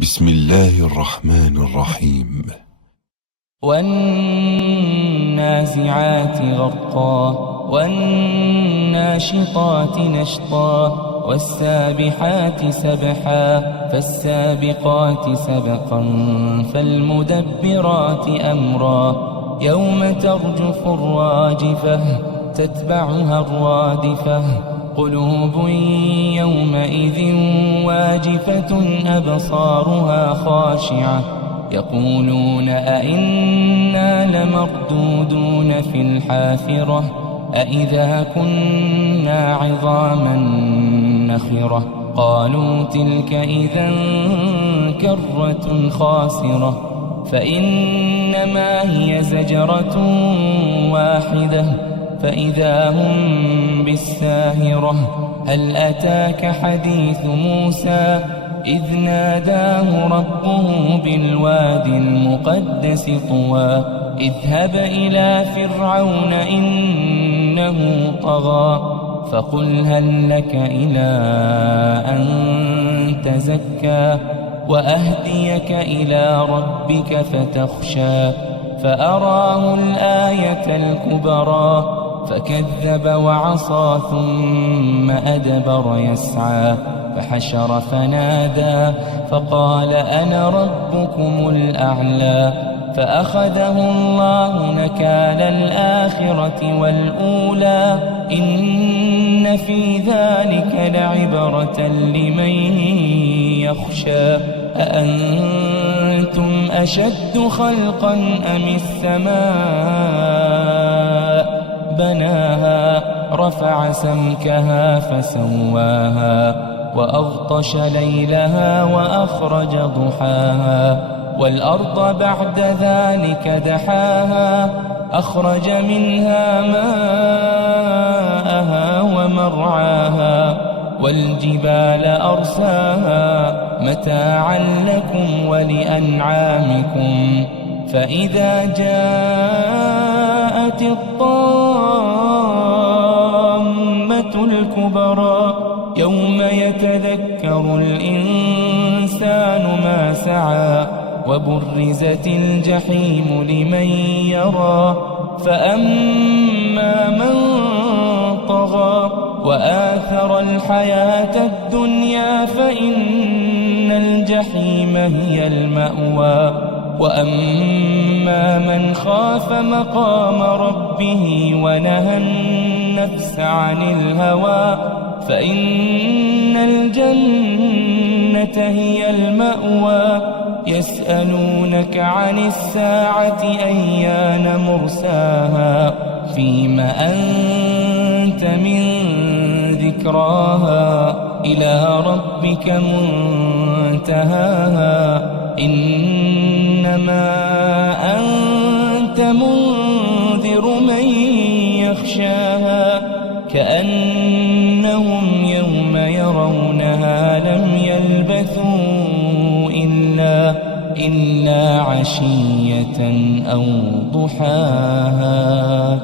بسم الله الرحمن الرحيم. والنازعات غرقا والناشطات نشطا والسابحات سبحا فالسابقات سبقا فالمدبرات أمرا يوم ترجف الراجفة تتبعها الرادفة قلوب يومئذ واجفة أبصارها خاشعة يقولون أئنا لمردودون في الحافرة أئذا كنا عظاما نخرة قالوا تلك إذا كرة خاسرة فإنما هي زجرة واحدة فإذا هم بالساهرة هل أتاك حديث موسى إذ ناداه ربه بالوادي المقدس طوى اذهب إلى فرعون إنه طغى فقل هل لك إلى أن تزكى وأهديك إلى ربك فتخشى فأراه الآية الكبرى فكذب وعصى ثم أدبر يسعى فحشر فنادى فقال أنا ربكم الأعلى فأخذه الله نكال الآخرة والأولى إن في ذلك لعبرة لمن يخشى أأنتم أشد خلقا أم السماء بناها رفع سمكها فسواها وأغطش ليلها وأخرج ضحاها والأرض بعد ذلك دحاها أخرج منها ماءها ومرعاها والجبال أرساها متاعا لكم ولأنعامكم فإذا جاءت الطامة الكبرى يوم يتذكر الإنسان ما سعى وبرزت الجحيم لمن يرى فأما من طغى وآثر الحياة الدنيا فإن الجحيم هي المأوى وأما من خاف مقام ربه ونهى النفس عن الهوى فإن الجنة هي المأوى يسألونك عن الساعة أيان مرساها فيم أنت من ذكراها إلى ربك منتهاها إنما أنت منذر من يخشاها كأنهم يوم يرونها لم يلبثوا إلا عشية أو ضحاها.